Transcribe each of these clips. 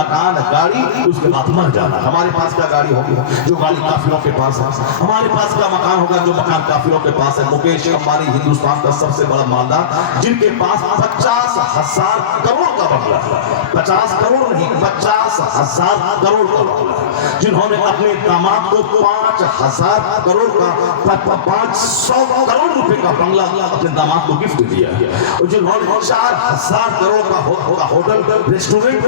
مکان گاڑی اس کے بعد مر جانا. ہمارے پاس کیا گاڑی ہوگی جو گاڑی کافروں کے پاس ہے؟ ہمارے پاس کیا مکان ہوگا جو مکان کافروں کے پاس ہے؟ مکیش امبانی ہندوستان کا سب سے بڑا مالدار جن کے پاس 50,000 کروڑ کا بنگلہ ہے. 50 کروڑ نہیں 50,000 کروڑ کا بنگلہ ہے. جنہوں نے اپنے داماد کو 5,000 کروڑ کا 500 کروڑ روپے کا بنگلہ اپنے داماد کو گفٹ دیا ہے. اور جنہوں نے 4,000 کروڑ کا ہوٹل ریسٹورنٹ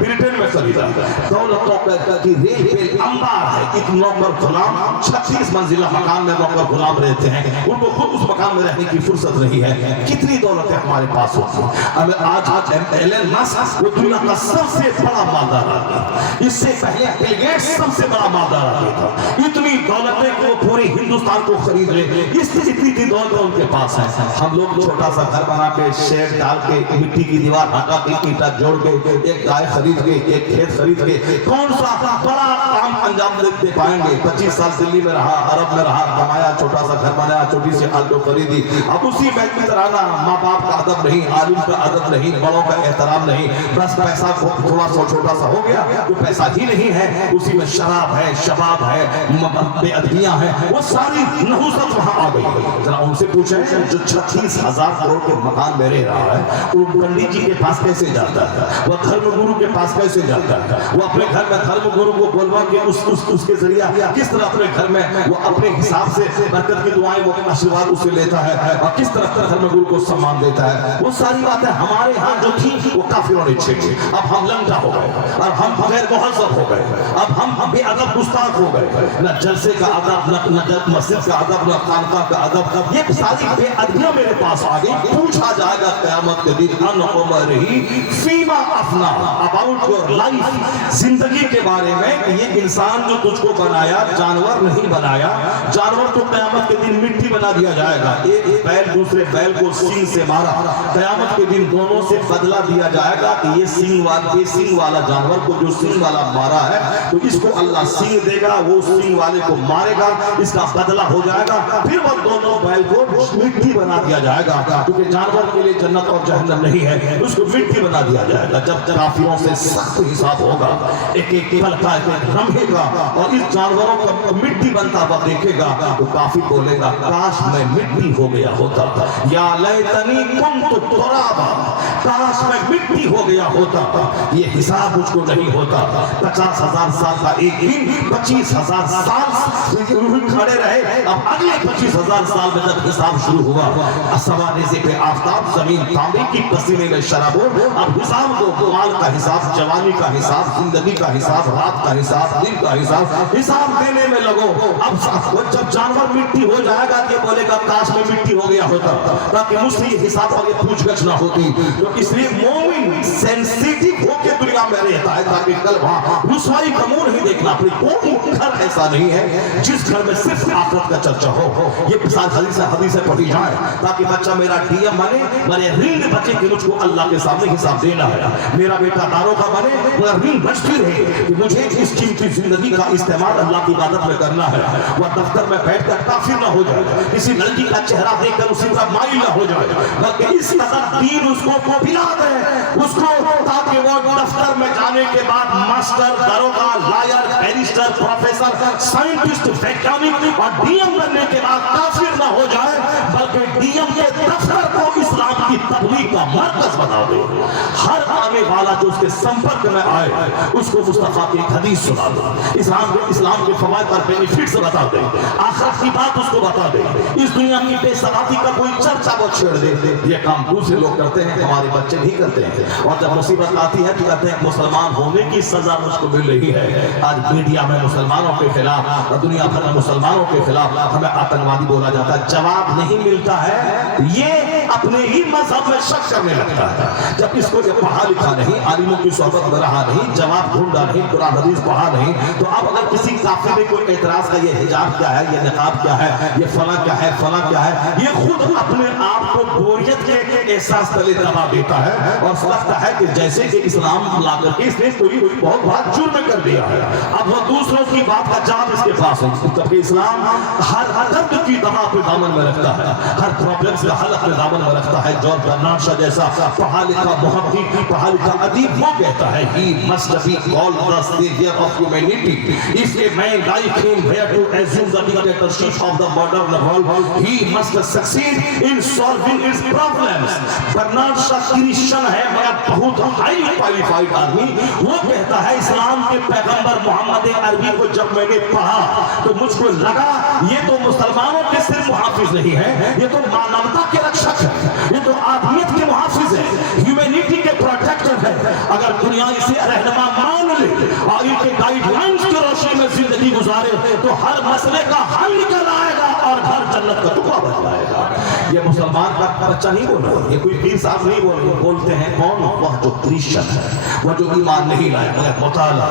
برٹن میں خریدا. دولتوں کی ریل پہ انبار ہے. ایک نوکر غلام 36 منزلہ مکان میں نوکر غلام رہتے ہیں. ان کو خود اس مکان میں رہنے کی فرصت نہیں ہے. کتنی دولتیں ہمارے پاس ہوتی ہیں. آج ایلن ماسک وہ دنیا کا سب سے بڑا مالدار آدمی. اس سے پہلے بل گیٹس سب سے بڑا مالدار آدمی تھا. اتنی دولتیں کہ وہ پوری ہندوستان کو خرید رہے. اتنی دولتیں ان کے پاس ہیں. ہم لوگ چھوٹا سا گھر بنا کے شیڈ ڈال کے مٹی کی دیوار ہٹا کے اینٹا جوڑ کے ایک گائے خرید کے ایک کھیت خرید کے کون سا بڑا کام انجام دے پائیں گے؟ 25 سال دلی میں رہا, عرب میں رہا, کمایا, چھوٹا سا گھر بنایا, چھوٹی سی آلٹو خریدی. اب اسی بیت میں ترانا, ماں باپ کا ادب نہیں, عالم کا ادب نہیں, بڑوں کا احترام نہیں. بس پیسہ تھوڑا سا چھوٹا سا ہو گیا. وہ پیسہ ہی نہیں ہے, اسی میں شراب ہے, شباب ہے, بے ادبیاں ہیں. وہ ساری نحوست وہاں آ گئی. ذرا ان سے پوچھیں جو 36,000 کروڑ کے مکان میں رہ رہا ہے وہ پنڈت جی کے پاس کیسے جاتا ہے؟ وہ دھرم گرو کے پاس کیسے جاتا ہے؟ وہ اپنے گھر میں دھرم گرو کو بولوا کے اس کے ذریعہ کس طرح اپنے گھر میں وہ اپنے حساب سے برکت کی دعائیں وہ آشیرواد اسے لیتا ہے اور کس طرح دھرم گرو کو سامان دیتا ہے؟ وہ ساری باتیں ہمارے ہاں جو تھی وہ کافروں نے چھین لی. اب ہم لنگڑا ہو گئے, اب ہم بغیر مہذب ہو گئے, اب ہم بے ادب گستاخ ہو گئے. نہ جلسے کا ادب, نہ مسجد کا ادب, نہ خانقاہ کا ادب. یہ ساری بے ادبیاں میرے پاس آ گئی. پوچھا جائے گا قیامت کے دن ان عمرہی فیما افنا, اباؤٹ یور لائف, زندگی کے بارے میں کہ یہ انسان جو تجھ کو بنایا جانور نہیں بنایا. جانور تو قیامت کے دن مٹی بنا دیا جائے گا. ایک بیل دوسرے بیل کو سینگ سے مارا, قیامت کے دن دونوں سے بدلہ دیا جائے گا کہ یہ سینگ والا جانور کو جو سینگ والا مارا ہے تو اس کو اللہ سینگ دے گا, وہ سینگ والے کو مارے گا, اس کا بدلہ ہو جائے گا. پھر وہ دونوں بیل کو مٹی بنا دیا جائے گا کیونکہ جانور کے لیے جنت اور جہنم نہیں ہے, اس کو مٹی بنا دیا جائے گا. جب کافروں سے سخت حساب ہوگا, ایک ایک پل کا ایک رمحے گا اور اس جانوروں کا مٹی بنتا ہوا دیکھے گا تو کافر بولے گا کاش میں مٹی ہو گیا ہوتا, یا لیتنی کنت ترابا, کاش میں مٹی ہو گیا ہوتا. یہ حساب مجھ کو نہیں ہوتا. 50,000 سال کا ایک دن 25,000 سال کھڑے رہے. اب اگلے 25,000 سال میں جب حساب شروع ہوا, سوا نیزے پہ آفتاب, زمین تانبے کی پسینے میں شرابوں. اب حساب کو مال کا حساب, جوانی کا حساب, زندگی کا حساب, رات کا حساب, دن کا حساب, حساب دینے میں لگو. اب جب جانور مٹی ہو جائے گا کہ بولے گا کاش میں مٹی ہو گیا ہوتا تاکہ مجھ سے یہ حساب اور یہ پوچھ گچھ نہ ہوتی. تو اس لیے مومن سینسیٹیو ہو کے دنیا میں رہتا ہے تاکہ کل وہاں رسوائی کا منہ نہیں دیکھنا پڑے. کوئی گھر ایسا نہیں ہے جس گھر میں صرف آخرت کا چرچا ہو. یہ حدیثیں پڑھی جائیں تاکہ بچہ میرا ڈی ایم بنے, میرے رنگ بچے کہ مجھ کو اللہ کے سامنے حساب دینا ہے. میرا بیٹا داروغہ بنے, میرا رنگ بچتی رہے کہ مجھے اس قیمتی زندگی کا استعمال اللہ کی عبادت میں کرنا ہے. وہ دفتر میں بیٹھ کر کافر نہ ہو جائے, کسی لڑکی کا چہرہ دیکھ کر اسی طرح مائل نہ ہو جائے, بلکہ اس قدر دین اس کو پلا دے اس کو تاکہ وہ دفتر میں جانے کے بعد ماسٹر, داروغہ, لائر, بیرسٹر, پروفیسر, سائنٹسٹ, ویگیانک اور ڈی ایم بننے کے بعد کافر نہ ہو جائے بلکہ ڈی ایم کے دفتر کو اسلام کی تبلیغ کا مرکز بنا دے. ہر آنے والا جو اس کے سمپرک میں آئے اس کو مصطفیٰ کی ایک حدیث سنا دے, اسلام کے فوائد اور بینیفٹس بتا دے, آخرت کی بات اس کو بتا دے, اس دنیا کی بے ثباتی کا کوئی چرچا وہ چھیڑ دے. یہ کام دوسرے لوگ کرتے ہیں, ہمارے بچے نہیں کرتے ہیں. اور جب مصیبت آتی ہے تو کہتے ہیں مسلمان ہونے کی سزا مجھ کو مل رہی ہے. آج میڈیا میں مسلمانوں کے خلاف اور دنیا بھر میں مسلمانوں کے خلاف ہمیں آتنکوادی بولا جاتا ہے. جواب نہیں ملتا ہے, یہ اپنے ہی مذہب میں شک کرنے لگتا ہے. جب اس کو یہ پڑھا لکھا نہیں, عالموں کی صحبت میں رہا نہیں, جواب ڈھونڈا نہیں, قرآن حدیث پڑھا نہیں, تو اب اگر کسی کافر نے کوئی اعتراض کا یہ حجاب کیا ہے, یہ نقاب کیا ہے, یہ فلاں کیا ہے, فلاں کیا ہے, یہ خود اپنے آپ کو بوریت کے احساس تلے دبا دیتا ہے اور سمجھتا ہے کہ جیسے کہ اسلام ला करके इसने कोई बहुत बड़ा जुर्म कर दिया है। अब वो दूसरों की बात का जवाब इसके पास है, जबकि इस्लाम हर दर्द की दवा अपने दामन में रखता है, हर प्रॉब्लम का हल अपने दामन में रखता है। जॉर्ज बर्नार्ड शॉ जैसा पढ़ा लिखा मुहद्दिस, पढ़ा लिखा अदीब वो कहता है, he must be called the savior of humanity. If a man like him were to assume the dictatorship of the modern world, he must succeed in solving its problems. Bernard Shaw Christian है, मगर बहुत highly qualified आदमी। वो कहता है इस्लाम के पैगंबर मोहम्मद अरबी को जब मैंने पढ़ा तो मुझको लगा ये तो मुसलमानों के सिर्फ मुहाफिज नहीं है, ये तो मानवता के रक्षक है, ये तो आदमियत के मुहाफिज है, ह्यूमैनिटी के प्रोटेक्टर है। अगर दुनिया इसे रहनुमा मान ले और इनके गाइडलाइंस की रोशनी में जिंदगी गुजारे तो हर मसले का हल निकल आएगा और घर जन्नत का टुकड़ा बन जाएगा। ये मुसलमान का बच्चा नहीं बोल रहा, ये कोई पीर साहब नहीं बोलते हैं। कौन? वह जो क्रिश्चियन है, वह जो ईमान नहीं लाए, मगर मुताला,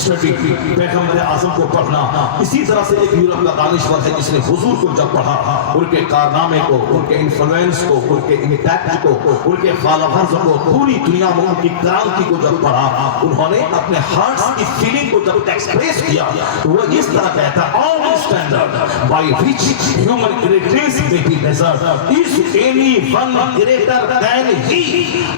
स्टडी, पैगंबर आज़म को पढ़ना। इसी तरह से एक यूरोप का दानिश्वर है जिसने हुजूर को जब पढ़ा, उनके कारनामे को, उनके इन्फ्लुएंस को, उनके इम्पैक्ट को, उनके फॉलोअर्स को, पूरी दुनिया में उनकी क्रांति को जब पढ़ा, उन्होंने अपने हार्ट्स की फीलिंग को जब एक्सप्रेस किया तो वो इस तरह कहता है, all standard by which human greatness may be measured is any one greater than he.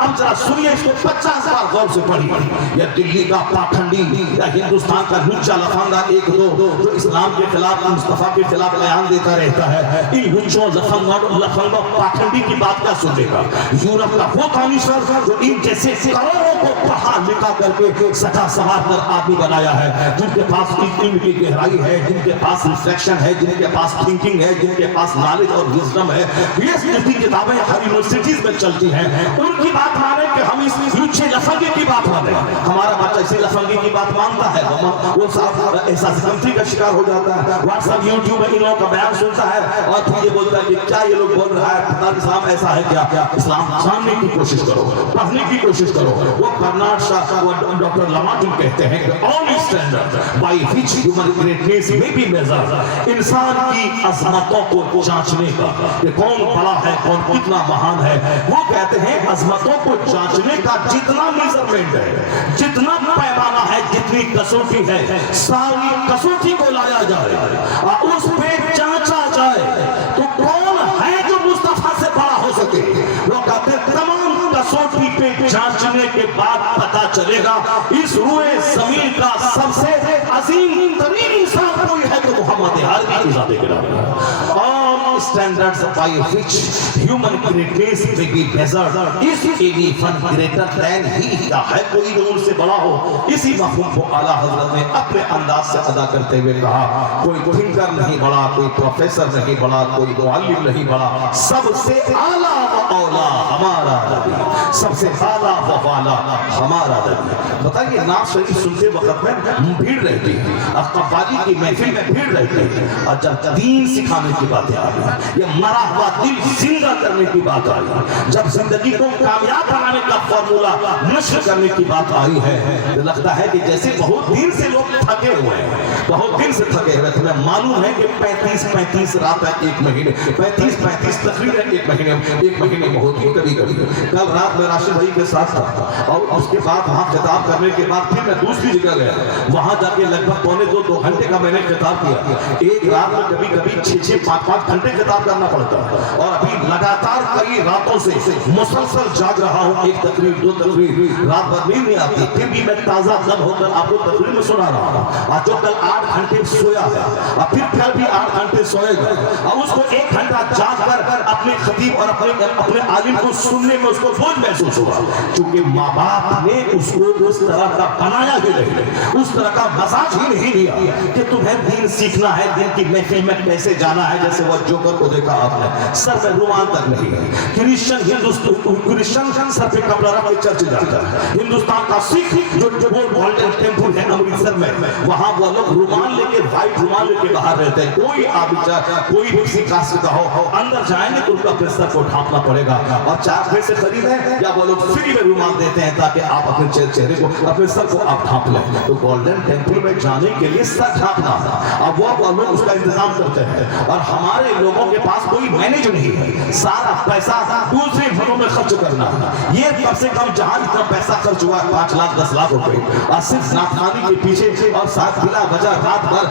अब जरा सुनिए इसको 50 बार गौर से पढ़िए। या दिल्ली का पाखंडी या हिंदुस्तान का लुच्चा लफंगा एक दो जो इस्लाम के खिलाफ, मुस्तफा के खिलाफ बयान देता रहता है, इन लुच्चों लफंगों पाखंडी की बात क्या सुनेगा? यूरोप का वो दानिश्वर जो इन जैसे करोड़ों को पढ़ा लिखा करके सजा सवार कर आदमी बनाया है, जिनके पास इल्म की गहराई है, जिनके पास रिफ्लेक्शन है, जिनके पास थिंकिंग है, जिनके पास नॉलेज और विजडम है, ये जितनी किताबें हर यूनिवर्सिटीज में चलती हैं, उनकी बात माने कि हम इस लुच्चे लफंगे की बात माने। हमारा बच्चा इसी लफंगे की बात मानता है, वो साहब एहसास गमती का शिकार हो जाता है, व्हाट्सएप यूट्यूब में इन लोगों का बयान सुनता है और फिर ये बोलता है कि क्या ये लोग बोल रहा है, पता नहीं इस्लाम ऐसा है क्या? इस्लाम जानने की कोशिश करो, पढ़ने की कोशिश करो। वो बर्नार्ड शॉ, डॉक्टर लामार्टिन कहते हैं कि all standard by which human greatness may be measured, इंसान की अजमतों को जांचने का, कि कौन बड़ा है, कौन कितना महान है, वो कहते हैं अजमतों को जांचने का जितना मेजरमेंट है, जितना पैमाना है, जितनी कसौटी है, सारी कसौटी को लाया जाए और उस पे जांचा जाए तो कौन है जो मुस्तफा से बड़ा हो सके? वो कहते हैं तमाम कसौटी पे जांचने के बाद पता चलेगा इस रूए जमीन का सबसे अजीम तरीन इंसान कोई है तो मोहम्मद अरबी की ज़ात गिरामी। All standards by which human greatness may be measured is any one greater than he। क्या है कोई जो उनसे बड़ा हो? इसी मफ़हूम को आला हज़रत ने अपने अंदाज से अदा करते हुए कहा, कोई थिंकर नहीं बड़ा, कोई प्रोफेसर नहीं बड़ा, कोई मुअल्लिम नहीं बड़ा, सबसे आला व औला हमारा नबी, सबसे आला व वाला हमारा नबी। बताइए, नाम शरीफ सुनते वक्त में भीड़ रहती है, अक़वाली की महफिल में भीड़ रहती है, और जब दीन सिखाने की बातें आ गई, ये मरा हुआ दिल जिंदा करने की बात आई, जब जिंदगी को कामयाब बनाने का फॉर्मूला नश्र करने की बात आई है, तो लगता है कि जैसे बहुत दिन से लोग थके हुए हैं, बहुत दिन से थके हुए। तुम्हें मालूम है कि 35 रात है एक महीने, 35 तकरीबन एक महीने में होती है कभी कभी। कल रात में राशिद भाई के साथ था और उसके बाद वहाँ खिताब करने के बाद फिर मैं दूसरी जगह गया, वहाँ जाके लगभग पौने 2 घंटे का मैंने खिताब किया। एक रात में कभी कभी 6-6, 5-5 घंटे खिताब करना पड़ता है और अभी लगातार कई रातों से मुसलसल जाग रहा हूँ, एक तकरीर 2 तकरीर, रात भर नींद नहीं आती, फिर भी मैं ताज़ा दम होकर आपको तकरीर में सुना रहा हूँ। और जो कल 8 घंटे सोया है और फिर कल भी 8 घंटे सोएगा और उसको 1 घंटा जाग कर अपने खतीब और अपने आलिम को सुनने में उसको बोझ महसूस हुआ, क्योंकि माँ बाप ने उसको उस तरह का बनाया ही नहीं, उस तरह का मजाज ही नहीं लिया कि तुम्हें दीन सीखना है, दिन की महफिल में कैसे जाना है। जैसे वो जोकर को देखा आपने, सर पे रुमाल तक नहीं है। क्रिश्चियन सर पे कपड़ा रख के चर्च जाता है। हिंदुस्तान का सिख जो गोल्डन टेंपल है अमृतसर में, वहां वो लोग रुमाल लेके, व्हाइट रुमाल लेके बाहर रहते हैं। कोई भी किसी कास्ट का हो, अंदर जाएंगे तो उनका अपने सर को ढांपना पड़ेगा। पड़ेगा। और चार पैसे खरीदे या वो लोग फ्री में रुमाल देते हैं ताकि आप अपने चेहरे को, अपने सर को आप ढांप लें। तो गोल्डन टेम्पल में जाने के लिए सर ढांपना है, अब वो लोग उसका इंतजाम करते हैं। और हमारे लोगों के पास कोई मैनेज नहीं है, सारा पैसा दूसरे घरों में खर्च करना है। ये कम से कम जहां इतना पैसा खर्च हुआ 5 लाख 10 लाख रुपए, और सिर्फ नाथखानी के पीछे, और साथ बिला वजह रात भर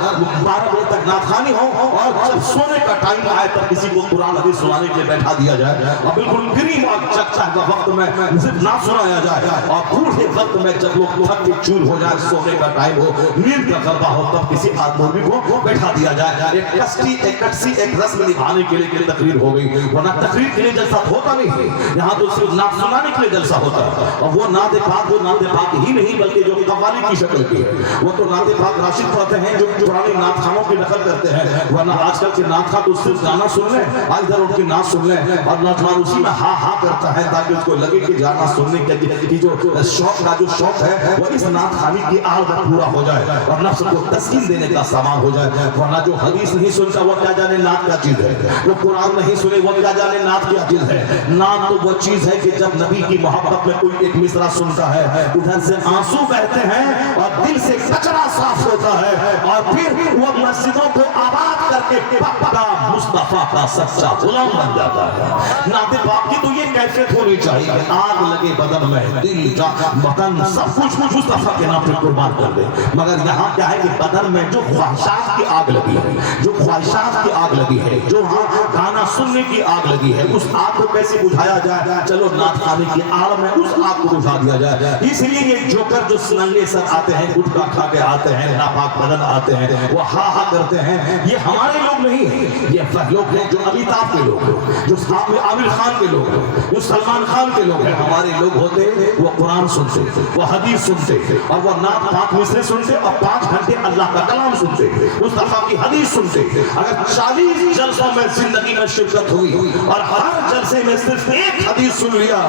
12 बजे तक नाथखानी हो, और जब सोने का टाइम आए तब किसी को कुरान हदीस सुनाने के लिए बैठा दिया जाए, और बिल्कुल फ्री और चर्चा का वक्त में सिर्फ ना सुनाया जाए, और बूढ़े वक्त में जब लोग थक के चूर हो जाए, सोने का टाइम हो, नींद का गरबा हो, तब किसी आदमी को बैठा दिया जाए। एक कष्टी, एक कटसी, एक रस्म निभाने के लिए तकरीर हो गई, वरना तकरीर के लिए जलसा होता नहीं है। यहाँ तो सिर्फ नात सुनाने के लिए जलसा होता है, और वो नाते पाक ही नहीं बल्कि जो कव्वाली की शक्ल की है, वो तो नाते पाक राशिद पढ़ते हैं जो पुराने नात खानों की नकल करते हैं। वरना आजकल के नात खा तो सिर्फ गाना सुन ले, इधर उठ के नाच सुन ले, और नौजवान उसी में हा हा करता है ताकि उसको लगे कि गाना सुनने की जो शौक है वो इस नात खानी की आड़ में पूरा हो जाए, और नफ्स को तस्कीन देने का सामान हो जाए। वरना जो हदीस नहीं सुनता वो क्या जाने नात क्या चीज है, वो कुरान नहीं सुने वो क्या जाने नात क्या चीज है। नात तो वो चीज है कि जब नबी की मोहब्बत में कोई एक मिसरा सुनता है, इधर से आंसू बहते हैं और दिल से कचरा साफ होता है, और फिर वो मस्जिदों को आबाद करके पक्का मुस्तफा का सच्चा गुलाम बन जाता है। नाते पाक की तो ये कैफियत होनी चाहिए कि आग लगे बदन में, दिल वतन सब कुछ मुस्तफा के नाम पे कुर्बान कर दे। मगर यहाँ क्या है कि बदन में जो ख्वाहिशात की आग लगी है, जो ख्वाहिशात की आग लगी है, जो गाना सुनने की आग लगी है, उस आग को कैसे बुझाया जाए? चलो नात खाने की आड़ में उस आग को बुझा दिया जाए। इसलिए ये जोकर जो नंगे सर आते हैं, गुटखा खा के आते हैं, नापाक बदन आते हैं, वो हा हा करते हैं, ये हमारे लोग नहीं है, ये वह लोग हैं जो अमिताभ के लोग हैं, जो आमिर खान के लोग हैं, जो सलमान खान के लोग हैं। हमारे लोग होते वो कुरान सुनते, वो हदीस सुनते, और वो नात पाक मिसरे सुनते, और 5 घंटे अल्लाह का कलाम सुनते, मुस्तफा की हदीस सुनते। अगर 40 जलसों में जिंदगी में शिरकत हुई और हर जलसे में सिर्फ एक हदीस सुन लिया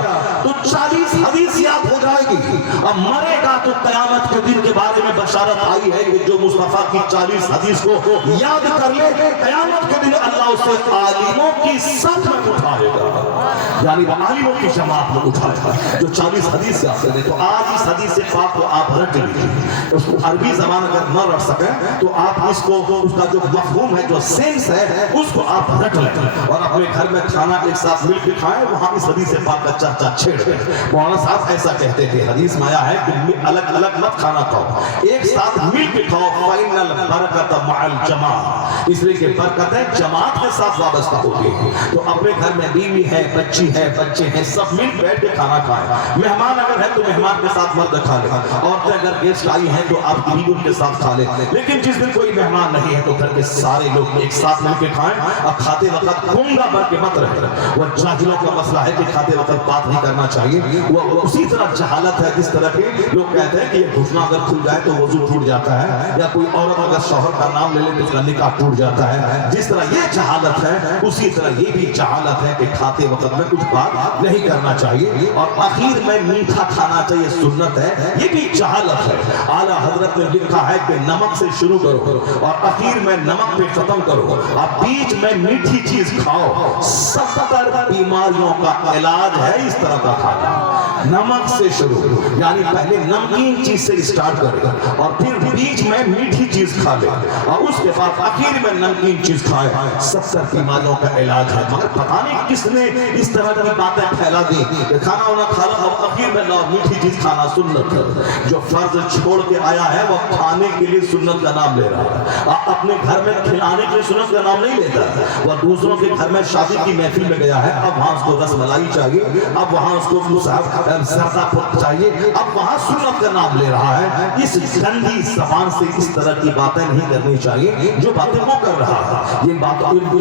तो 40 हदीस याद हो जाएगी। अब मरेगा तो कयामत के दिन के बारे में बशारत आई है कि जो मुस्तफा की 40 हदीस को याद कर ले, कयामत के दिन अल्लाह उसे आलिमों की सफ में उठाएगा, यानी वो आलिमों की जमात में उठाएगा जो 40 हदीस याद करे। तो आज इस हदीस से पाक को आप रट लीजिए, उसको अरबी ज़बान अगर न रट सके तो आप इसको, उसका जो मफहूम है, जो सेंस है, उसको आप रट लें और अपने घर में खाना एक साथ मिल के खाएं। वहाँ इस हदीस से पाक का चर्चा छेड़ दें। मौलाना साहब ऐसा कहते थे, हदीस में आया है कि अलग अलग मत खाना खाओ, एक साथ मिल के खाओ, फाइनल बरकत मअल जमा, इसलिए कि बरकत है जमात के साथ वाबस्ता होती है। तो अपने घर में बीवी है, बच्ची है, बच्चे हैं, सब मिल बैठ के खाना खाएं। मेहमान अगर है तो मेहमान के साथ मर्द खा ले, औरतें अगर गेस्ट आई हैं तो आपकी बीवी उनके साथ खा ले। लेकिन जिस दिन कोई मेहमान नहीं है तो घर के सारे लोग एक साथ मिलकर खाएं, और खाते वक्त गुंगा भर के मत रहे। वो जाहिलों का मसला है कि खाते वक्त बात नहीं करना चाहिए, वो उसी तरह जहालत है जिस तरह के लोग कहते हैं कि ये घुटना अगर खुल जाए तो वजू टूट जाता है, या कोई औरत अगर शौहर का नाम ले ले तो उसका निकाह टूट जाता है। जिस तरह ये जहालत है उसी तरह ये भी जहालत है कि खाते वक्त में कुछ बात नहीं करना चाहिए, और आखिर में मीठा खाना चाहिए, सुन्नत है, ये भी जहालत है। आला हजरत ने लिखा है कि नमक से शुरू करो और आखिर में नमक पे खत्म करो, और बीच में मीठी चीज खाओ। 70 बीमारियों का इलाज है इस तरह का खाना। नमक से शुरू, यानी पहले नमकीन चीज से स्टार्ट करेगा और फिर बीच में मीठी चीज खा ले और उसके बाद आखिर में नमकीन चीज खाए। 70 बीमारियों का इलाज है। मगर पता नहीं किसने इस तरह की बातें फैला दी, खाना वाना खा लो और आखिर में लाओ मीठी चीज खाना सुन्नत है। जो फर्ज छोड़ के आया है वो खाने के लिए सुन्नत का नाम ले रहा है, अपने घर में खिलाने के लिए सुन्नत का नाम नहीं लेता है। वह दूसरों के घर में शादी की महफिल में गया है, अब वहां उसको रसमलाई चाहिए, अब वहां उसको सरदा चाहिए, अब वहां सुन्नत का नाम ले रहा है। इस गंदी जबान से इस तरह की बातें नहीं करनी चाहिए जो बातें वो कर रहा है। इन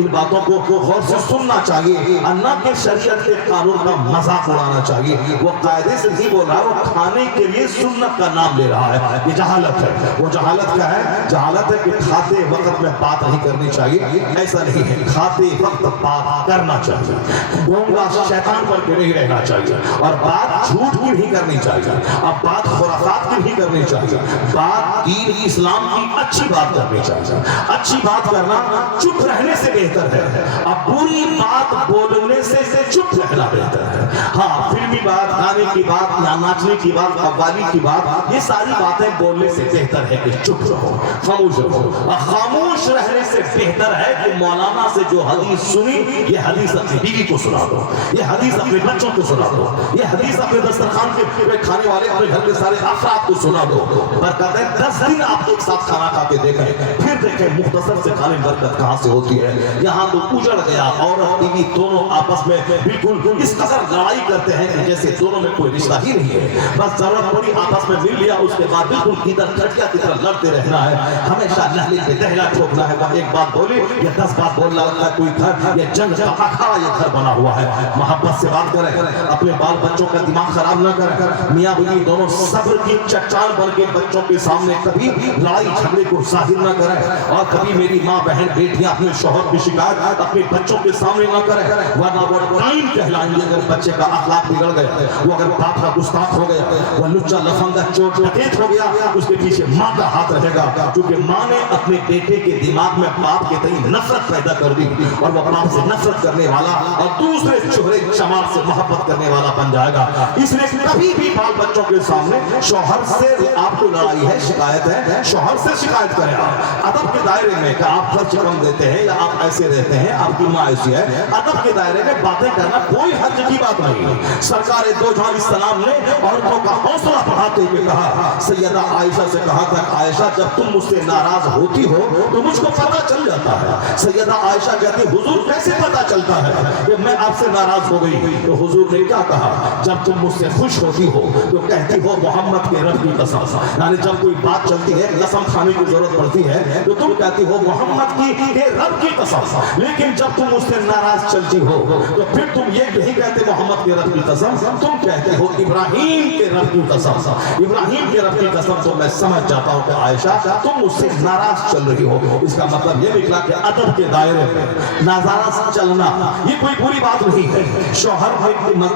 बातों को गौर से सुनना चाहिए, अन्ना के शरीयत के कानून का मजाक उड़ाना चाहिए। वो कायदे से नहीं बोल रहा, वो खाने के लिए सुन्नत का नाम ले रहा है। ये जहालत है। वो जहालत क्या है? जहालत है कि खाते वक्त में बात नहीं करनी चाहिए, ऐसा नहीं है। खाते वक्त बात करना चाहिए, गोंगा शैतान पर के नहीं रहना चाहिए, और बात झूठ की नहीं करनी चाहिए, अब बात खुराफात की नहीं करनी चाहिए, बात دین اسلام کی اچھی بات کرنی چاہیے. اچھی بات کرنا چپ رہنے سے بہتر ہے. اب بری بات بولنے سے چپ رہنا بہتر ہے. ہاں فلمی بات, گانے کی بات, یا ناچنے کی بات, قوالی کی بات, یہ ساری باتیں بولنے سے بہتر ہے کہ چپ رہو, خاموش رہو. خاموش رہنے سے بہتر ہے کہ مولانا سے جو حدیث سنی یہ حدیث اپنی بیوی کو سنا دو, یہ حدیث اپنے بچوں کو سنا دو, یہ حدیث اپنے دسترخوان کے کھانے والے اپنے گھر کے سارے افراد کو سنا دو. برکت ہے 10 دن آپ ایک ساتھ کھانا کھا کے دیکھیں, پھر دیکھیں مختصر سے کھانے برکت کہاں سے ہوتی ہے. یہاں تو اجڑ گیا, عورت بیوی دونوں آپس میں بالکل اس قدر لڑائی کرتے ہیں کہ جیسے دونوں میں کوئی رشتہ ہی نہیں ہے. بس ضرورت پڑی آپس میں مل لیا, اس کے بعد بالکل ادھر کھٹیا کی طرح لڑتے رہنا ہے, ہمیشہ لہلی پہ دہلا ٹھوکنا ہے. وہ ایک بات بولی یا 10 بات بولنا لگتا ہے. کوئی گھر یہ جنگ کا اکھاڑا یہ گھر بنا ہوا ہے. محبت سے بات کریں, اپنے بال بچوں کا دماغ خراب نہ کریں. میاں بیوی دونوں صبر کی چٹان بن کے بچوں کے سامنے کبھی لڑائی جھگڑے کو ظاہر نہ کریں, اور کبھی میری ماں بہن بیٹیاں اپنے شوہر کی شکایت اپنے بچوں کے سامنے نہ کریں, ورنہ وہ ٹائم کہلائیں گے. اگر بچے کا اخلاق بگڑ گیا, وہ اگر باپ کا گستاخ ہو گیا, وہ لچا لفنگا چور ڈکیت ہو گیا, اس کے پیچھے ماں کا ہاتھ رہے گا, کیونکہ ماں نے اپنے بیٹے کے دماغ میں باپ کے تئیں نفرت پیدا کر دی, اور وہ باپ سے نفرت کرنے والا اور دوسرے چہرے چمار سے محبت کرنے والا بن جائے گا. اس لیے کبھی بھی بال بچوں کے سامنے شوہر سے آپ کو لڑائی ہے, شکایت ہے, شوہر سے شکایت کریں آپ ادب کے دائرے میں کہ آپ خرچ کم دیتے ہیں یا آپ ایسے رہتے ہیں, آپ کی ماں ایسی ہے. ادب کے دائرے میں باتیں کرنا کوئی حرج کی بات نہیں. سرکار دو جہاں السلام نے عورتوں کا حوصلہ بڑھاتے ہوئے کہا, سیدہ عائشہ سے کہا تھا, عائشہ جب تم مجھ سے ناراض ہوتی ہو تو مجھ کو پتہ چل جاتا ہے. سیدہ عائشہ کہتی, حضور کیسے پتہ چلتا ہے کہ میں آپ سے ناراض ہو گئی؟ تو حضور نے کیا کہا, جب تم مجھ سے خوش ہوتی ہو تو کہتی ہو محمد کے رب کی قسم. یعنی جب کوئی بات چلتی ہے, قسم کھانے کی ضرورت پڑتی ہے, تو تم کہتی ہو محمد کی رب کی قسم. لیکن جب تم مجھ سے ناراض چلتی ہو تو پھر تم یہ نہیں کہتے محمد کے رب کی قسم, تم کہتے ہو ابراہیم کے رب کی قسم. ابراہیم کے رب کی قسم. تو میں سمجھ جاتا ہوں کہ عائشہ تم مجھ سے ناراض چل رہی ہو. اس کا مطلب یہ نکلا کہ ادب کے دائرے میں ناراض چلنا یہ کوئی بری بات نہیں ہے. شوہر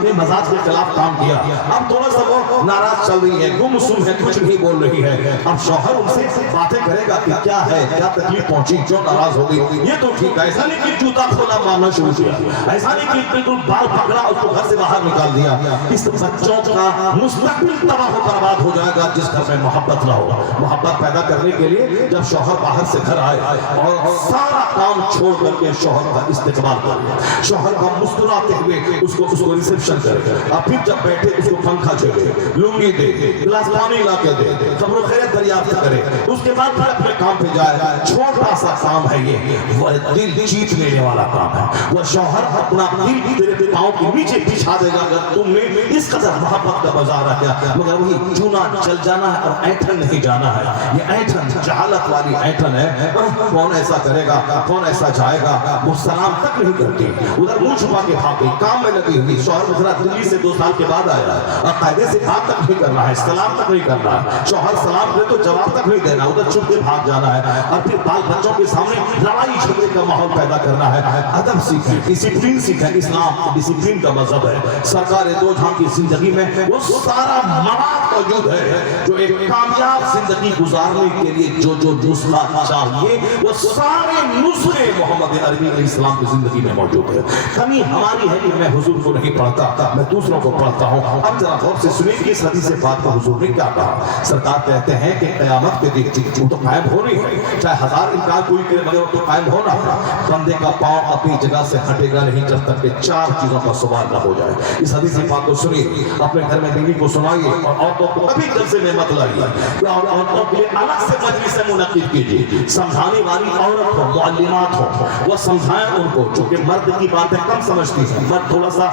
نے مزاج کے خلاف کام کیا, اب تھوڑا سا وہ ناراض چل رہی ہے, گم سم ہے, کچھ نہیں بول رہی ہے. اب شوہر ان سے باتیں کرے گا کہ کیا ہے, کیا تکلیف پہنچی, کیوں ناراض ہو گئی. یہ تو ٹھیک ہے, ایسا نہیں کہ جوتا کھولا مارنا شروع کیا, ایسا نہیں کہ بالکل بال پکڑا اس کو گھر سے باہر نکال دیا. اس بچوں کا مستقبل تباہ و برباد ہو جائے گا جس گھر میں محبت نہ ہو. محبت پیدا کرنے کے لیے جب شوہر باہر سے گھر آئے اور سارا کام چھوڑ کر کے شوہر کا استقبال کرے, شوہر کا مسکراتے ہوئے اس کو ریسیپشن کرے, اور پھر جب بیٹھے اس کو پنکھا دے, لنگی دے, گلاس پانی لا کے دے, خبر و خیر دریافت کرے. اس کے بعد پھر اپنے کام پہ جائے. چھوٹا سا کام ہے یہ, وہ دل جیت لینے والا کام ہے. وہ شوہر اپنا دل تیرے پاؤں کے نیچے بچھا دے گا اگر تم نے اس قدر محبت کا مظاہرہ کیا. مگر وہی چونا چل جانا ہے اور ایٹھن نہیں جانا ہے. یہ ایٹھن جہالت والی ایٹھن ہے. کون ایسا کرے گا, کون ایسا جائے گا, وہ سلام تک نہیں کرتی, ادھر منہ چھپا کے بھاگ گئی, کام میں لگی ہوئی. شوہر مجھرا دلی سے 2 سال کے بعد آیا اور قاعدے سے بات تک نہیں کرنا ہے, سلام تک نہیں کرنا ہے. شوہر سلام دے تو جواب تک نہیں دینا, ادھر چھپ کے بھاگ جانا ہے. اور پھر بال بچوں کے سامنے لڑائی جھگڑے کا ماحول پیدا کرنا ہے. ادب سیکھیں, ڈسپلن سیکھیں. اسلام ڈسپلن کا مذہب ہے. سرکار دو جہاں کی زندگی میں وہ سارا مواد موجود ہے جو ایک کامیاب زندگی گزارنے کے لیے جو نسخہ چاہیے, وہ سارے نسخے محمد عربی علیہ السلام کی زندگی میں موجود ہے. کمی ہماری ہے کہ میں حضور کو نہیں پڑھتا, میں دوسروں کو پڑھتا ہوں. اب ذرا غور سے سنیں کہ اس حدیث پاک کو حضور نے کیا کہا. سرکار کہتے ہیں کہ قیامت کے دن تو قائم ہو رہی ہے, چاہے ہزار انکار کوئی کرے مگر وہ تو قائم ہونا ہے. بندے کا پاؤں اپنی جگہ سے ہٹے گا نہیں جب تک کہ 4 چیزوں کا سوال نہ ہو جائے. اس حدیث پاک کو سنیے, اپنے گھر میں بیوی کو سنائیے, اور عورتوں کو کبھی جلسے میں مت لائیے. عورتوں کے لیے الگ سے مجلس منعقد کیجیے. سمجھانے والی عورت ہو, معلمات ہو, وہ سمجھائیں ان کو, چونکہ مرد کی باتیں کم سمجھتی ہیں. مرد تھوڑا سا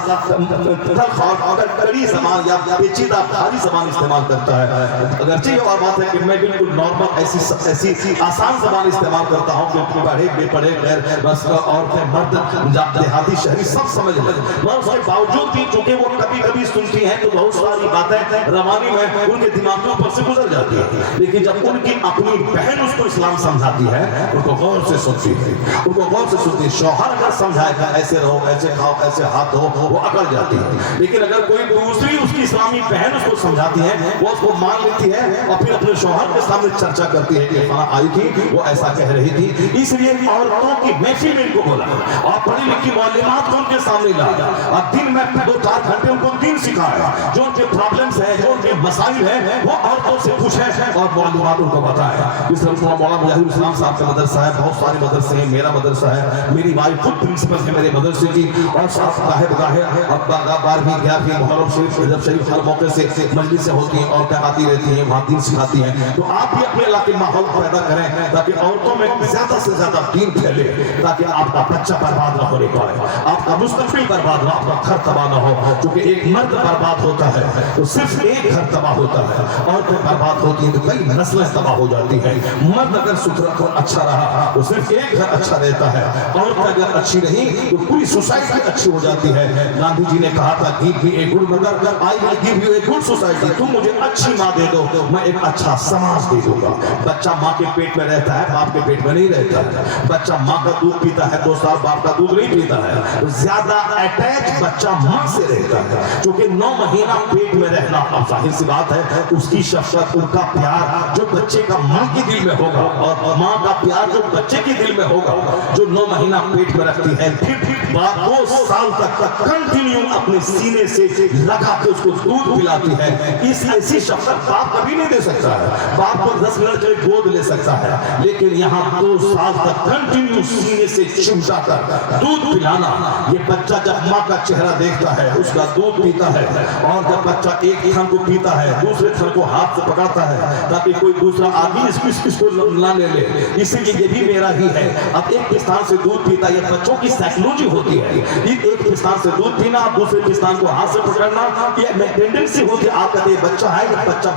کڑی زبان یا پیچیدہ بھاری زبان استعمال کرتا ہے. اگرچہ یہ بات ہے کہ میں بالکل نارمل ایسی آسان زبان استعمال کرتا ہوں کہ پڑھے بے پڑھے غیر بس عورتیں مرد دیہاتی شہری سب سمجھ لیں. مگر اس کے باوجود بھی چونکہ وہ کبھی کبھی سنتی ہیں تو بہت ساری باتیں روانی میں ان کے دماغ کے اوپر سے گزر جاتی ہے. لیکن جب ان کی اپنی بہن اس کو اسلام سمجھاتی ہے, ان کو غور سے سنتی ہے, ان کو غور سے سنتی ہے. شوہر اگر سمجھائے گا ایسے رہو, ایسے کھاؤ, ایسے ہاتھ ہو, وہ اکڑ جاتی ہے. لیکن اگر کوئی دوسری اس کی اسلامی بہن اس کو سمجھاتی ہے, وہ اس کو مان لیتی ہے اور پھر اپنے शौहर के सामने चर्चा करती है कि फला आई थी, वो ऐसा कह रही थी, इसलिए औरतों की महफिल में इनको बोला और पढ़ी लिखी मौलमात को उनके सामने लाया और दिन में 2-4 घंटे उनको दीन सिखाया, जो उनके प्रॉब्लम्स है, जो उनके मसाइल है, वो औरतों से पूछे और मौलमात उनको बताया। इस तरह मौलाना मुजाहिदुल इस्लाम साहब का मदरसा है, बहुत सारे मदरसे हैं, मेरा मदरसा है, मेरी वाइफ खुद प्रिंसिपल है मेरे मदरसे की, और साथ गाहे अब 12वीं 11वीं मुहर्रम शरीफ हर मौके से मजलिसें होती हैं और कहती रहती हैं, वहाँ दीन सिखाती हैं। तो आप भी अपने इलाके में माहौल पैदा करें ताकि औरतों में ज्यादा से ज्यादा दीन फैले, ताकि आपका बच्चा बर्बाद ना होने पाए, आपका मुस्तकबिल बर्बाद ना, आपका घर तबाह ना हो। क्योंकि एक मर्द बर्बाद होता है तो सिर्फ एक घर तबाह होता है, औरतें बर्बाद होती हैं तो कई नस्लें तबाह हो जाती हैं। मर्द अगर सुथरा और अच्छा रहा तो सिर्फ एक घर अच्छा रहता है, औरत अगर अच्छी रही तो पूरी सोसाइटी अच्छी हो जाती है। गांधी जी ने कहा था, give me a good mother, I will give U a good society. तुम मुझे अच्छी माँ दे दो, मैं एक अच्छा समाज दे दूंगा। बच्चा माँ के पेट में रहता है, बाप के पेट में नहीं रहता है। बच्चा माँ का दूध पीता है 2 साल, बाप का दूध नहीं पीता है। तो ज्यादा अटैच बच्चा माँ से रहता है, क्योंकि 9 महीना पेट में रहना, अब जाहिर सी बात है उसकी शफकत, उनका प्यार जो बच्चे का माँ के दिल में होगा और माँ का प्यार जो बच्चे के दिल में होगा, जो 9 महीना पेट में रखती है, फिर 2 साल तक कंटिन्यू अपने सीने से लगा के उसको दूध पिलाती है। इस ऐसी शफकत बाप कभी नहीं दे सकता है। बाप को 10 मिनट के गोद ले सकता है, लेकिन यहाँ 2 साल तक कंटिन्यू सीने से चिमटा कर दूध पिलाना, ये बच्चा जब माँ का चेहरा देखता है, उसका दूध पीता है, और जब बच्चा एक थन को पीता है, दूसरे थन को हाथ से पकड़ता है ताकि कोई दूसरा आदमी इसको ना ले ले, इसीलिए ये भी मेरा ही है। अब एक पिस्तान से दूध पीता, ये बच्चों की साइकोलॉजी होती है। एक पिस्तान से दूध पीना, दूसरे पिस्तान को हाथ से पकड़ना, ये टेंडेंसी होती है। आप कहते हैं बच्चा है, ये बच्चा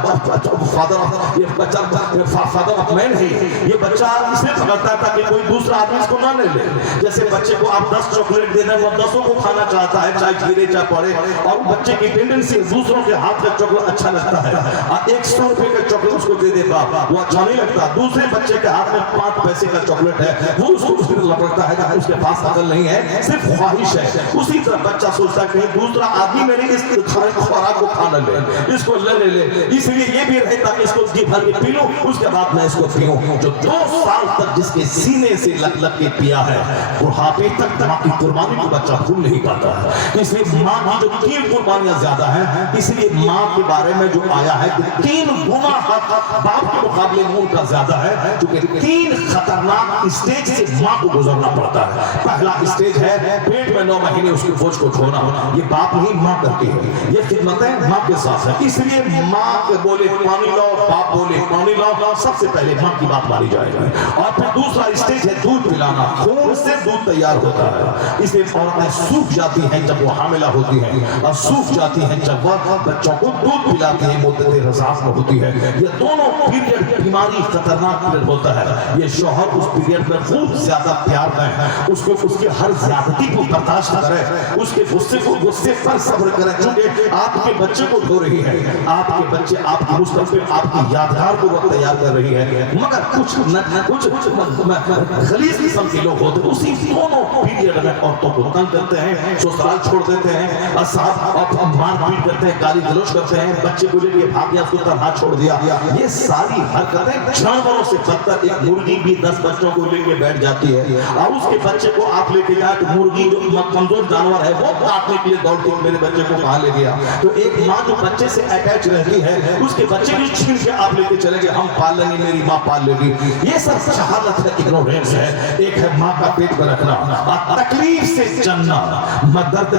फादर ऑफ मैन है, ये बच्चा इसलिए पकड़ता है ताकि कोई दूसरा आदमी इसको ना ले ले। जैसे बच्चे को आप 10 चॉकलेट दे दें, वो 10 को खाना चाहता है, चाहे गिरे चाहे पड़े, और बच्चे की टेंडेंसी दूसरों के हाथ का चॉकलेट अच्छा लगता है। 100 रुपए का चॉकलेट उसको दे दे बाप, वो अच्छा नहीं लगता। दूसरे बच्चे के हाथ में 5 पैसे का चॉकलेट है, वो उसको लगता है कि उसके पास अकल नहीं है, सिर्फ ख्वाहिश है। उसी तरह बच्चा सोचता है कहीं दूसरा आदमी मेरे इस खुराक को खा ले, इसको ले, इसलिए ये भी रहता कि इसको जी भर के पी लो, उसके बाद मैं इसको पीऊं। जो 2 साल तक जिसके सीने से लग के पिया है, बुढ़ापे तक माँ की कुर्बानी को बच्चा भूल नहीं पाता है। इसलिए माँ की जो 3 कुर्बानियां ज्यादा है, इसलिए माँ के बारे में जो आया है कि 3 गुना बाप के मुकाबले में उनका ज्यादा है, क्योंकि 3 खतरनाक स्टेज से माँ को गुजरना पड़ता है। पहला स्टेज है पेट में 9 महीने उसके बोझ को ढोना, ये बाप नहीं माँ करती है, ये खिदमतें माँ के साथ है। इसलिए माँ के बोले पानी लाओ, बाप बोले पानी लाओ, सबसे पहले माँ की बात मानी जाएगी। और फिर दूसरा स्टेज है दूध पिलाना, खून से दूध तैयार होता है। इसलिए औरतें सूख जाती हैं जब वो हामिला होती हैं, और सूख जाती हैं जब वह बच्चों को दूध पिलाती है, मुद्दत रज़ाअत में होती है। ये दोनों पीरियड बीमारी खतरनाक पीरियड होता है। ये शौहर उस पीरियड में खूब ज्यादा प्यार में उसको उसके हर ज्यादती को बर्दाश्त करे, उसके गुस्से पर सब्र करे, क्योंकि आपके बच्चे को धो रही है, आपके बच्चे आपकी मुस्तकबिल आपकी यादगार को वो तैयार कर रही है। मगर कुछ खलीस किस्म के लोग होते हैं, उसी दोनों पीरियड में औरतों को तंग करते हैं, ससुराल छोड़ देते हैं, मार पीट करते हैं, गाली गलौज करते हैं, बच्चे को लेके भाग गया, उसको तनहा छोड़ दिया। ये सारी हरकतें जानवरों से बदतर। एक मुर्गी भी 10 बच्चों को लेके बैठ जाती है, और उसके बच्चे को आप लेके जाए तो मुर्गी जो कमजोर जानवर है वो काटने के लिए दौड़ती है, मेरे बच्चे को कहाँ ले गया। तो एक माँ जो बच्चे से अटैच रहती है, उसके बच्चे भी छीन के आप लेके चले गए, हम पाल लेंगे, मेरी माँ पाल लेगी। ये सब शहादत है, इग्नोरेंस है। एक है माँ का पेट में रखना, तकलीफ से जन्ना, दर्द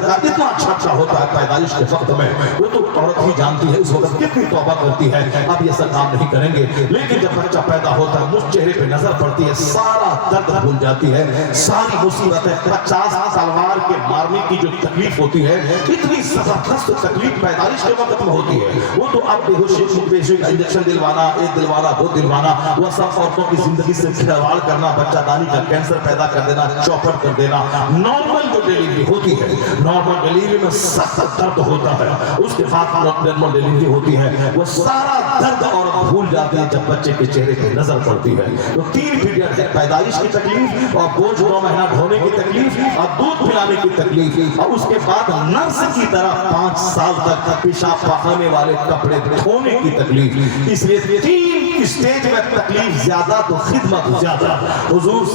का इतना अच्छा होता है पैदाइश के वक्त में, वो तो औरत ही जानती है उस वक्त कितनी तौबा करती है। अब ये सब काम नहीं करेंगे, लेकिन जब बच्चा पैदा होता है, मुझ चेहरे पे नजर पड़ती है, सारा दर्द भूल जाती है, सारी मुसीबतें 50 तलवार के मारने की जो तकलीफ होती है, इतनी जबरदस्त तकलीफ पैदाइश के वक्त में होती है। वो तो आप बेहोशी का इंजेक्शन दिलवाना, एक दिलवाना, वो दिलवाना, वो सब औरतों की जिंदगी से खिलवाड़ करना, बच्चा दानी का कैंसर पैदा कर देना, चौपट कर देना। नॉर्मल जो डिलीवरी होती है, नॉर्मल डिलीवरी में सख्त दर्द होता है, उसके बाद नॉर्मल डिलीवरी होती है, वो सारा درد عورت بھول جاتی ہے جب بچے کے چہرے پہ نظر پڑتی ہے۔ تو 3 پیریڈ ہے، پیدائش کی تکلیف اور بوجھ 9 مہینہ ڈھونے کی تکلیف اور دودھ پلانے کی تکلیف، اور اس کے بعد نرس کی طرح 5 سال تک پیشاب پاخانے والے کپڑے دھونے کی تکلیف۔ اس لیے 3 اسٹیج میں تکلیف زیادہ تو خدمت زیادہ۔ حضور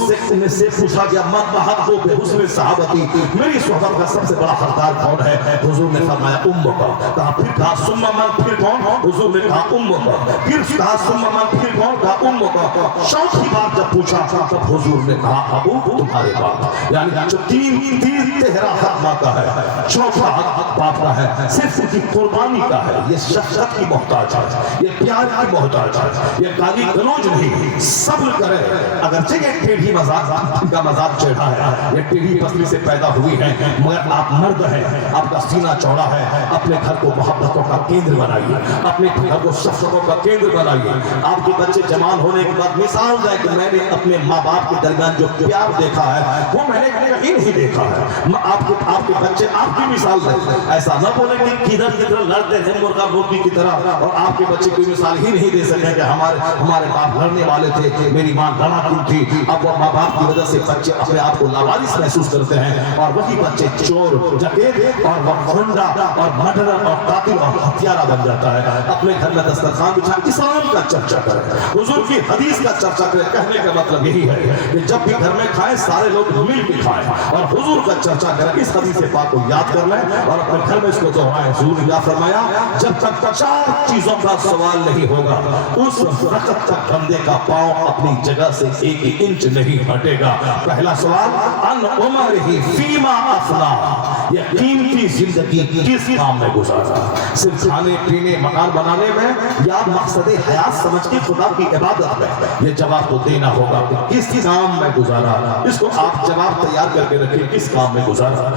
سے پوچھا گیا من محب بحسن صحابتی، میری صحبت کا سب سے بڑا حقدار کون ہے؟ حضور نے فرمایا امک۔ کہا پھر کہا ثم من، پھر کون؟ حضور نے کہا امک۔ پھر کہا ثم من، پھر کون؟ کہا امک۔ چوتھی بار جب پوچھا تب حضور نے کہا ابو تمہارے باپ۔ یعنی جو 3 تہرا حق ماں کا ہے، چوتھا حق باپ کا ہے، صرف کی قربانی کا ہے۔ یہ شفقت کی محتاج ہے، یہ پیار کی محتاج ہے، یہ گالی گلوچ نہیں، صبر کرے۔ اگرچہ یہ ٹیڑھی مذاق کا مذاق چڑھا ہے، یہ ٹیڑھی پسلی سے پیدا ہوئی ہے، مگر آپ مرد ہیں، آپ کا سینہ چوڑا ہے۔ اپنے گھر کو محبتوں کا کیندر بنائیے، اپنے گھر کو شفقتوں کا کیندر بنائیے۔ آپ کے بچے جوان ہونے کے بعد مثال دیں کہ میں نے اپنے ماں باپ کے درمیان جو پیار دیکھا ہے وہ میں نے کہیں نہیں دیکھا ہے۔ آپ کے بچے آپ کی مثال دیں، ایسا نہ بولیں کہ کدھر لڑتے ہیں مرغا مرغی کی طرح، اور آپ کے بچے کوئی مثال ہی نہیں دے سکے کہ ہمارے باپ لڑنے والے تھے، میری ماں لڑا کیوں تھی۔ اب وہ ماں باپ کی وجہ سے بچے اپنے آپ کو لاوارث محسوس کرتے ہیں، اور وہی بچے چور ڈکیت اور غنڈہ اور مرڈرر اور قاتل اور ہتھیارہ بن جاتا ہے۔ اپنے گھر میں دسترخوان بچھائیں، اسلام کا چرچا کریں، حضور کی حدیث کا چرچا کریں۔ کہنے کا مطلب یہی ہے کہ جب بھی گھر میں کھائیں سارے لوگ مل کے کھائیں اور حضور کا چرچا کریں۔ اس حدیث پاک کو یاد کر لیں اور اپنے گھر میں اس کو دہرائیں۔ حضور نے کیا فرمایا؟ جب تک 4 چیزوں کا سوال نہیں ہوگا اس وقت تک بندے کا پاؤں اپنی جگہ سے 1 انچ نہیں ہٹے گا۔ پہلا سوال ان عمرہ فیما افنا، یہ قیمتی زندگی کس کام میں گزارا؟ صرف کھانے پینے مکان بنانے میں یا مقصد حیات سمجھ کے خدا کی عبادت میں؟ یہ جواب تو دینا ہوگا کہ کس کام میں گزارا۔ اس کو آپ جواب تیار کر کے رکھیں، کس کام میں گزارا۔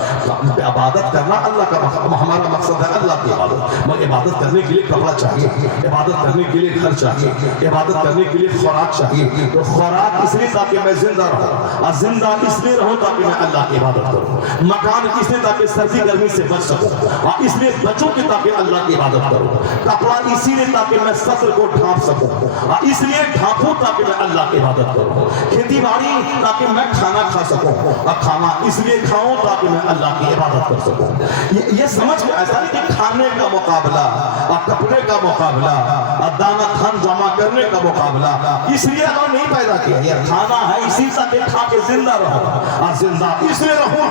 عبادت کرنا اللہ کا ہمارا مقصد ہے، اللہ کی عبادت۔ مگر عبادت کرنے کے لیے کپڑا چاہیے، عبادت کرنے کے لیے گھر چاہیے، عبادت کرنے کے لیے خوراک چاہیے۔ تو خوراک اس لیے تاکہ میں زندہ رہوں، اور زندہ اس لیے رہوں تاکہ میں اللہ کی عبادت کروں۔ مکان اس لیے تاکہ سردی گرمی سے بچ سکوں، اور اس لیے بچوں کے تاکہ اللہ کی عبادت کروں۔ کپڑا اسی لیے تاکہ میں سطر کو ڈھانپ سکوں، اور اس لیے ڈھانپوں تاکہ میں اللہ کی عبادت کروں۔ کھیتی باڑی تاکہ میں کھانا کھا سکوں، اور کھانا اس لیے کھاؤں تاکہ میں اللہ کی عبادت کر سکوں۔ یہ سمجھ کے ایسا نہیں کہ کھانے کا مقابلہ اور کپڑے کا مقابلہ اور دانا دھن جمع کرنے کا مقابلہ اس لیے اللہ نہیں پیدا کیا۔ یہ کھانا ہے اسی سے کھا کے زندہ رہو، اور زندہ اس لیے رہو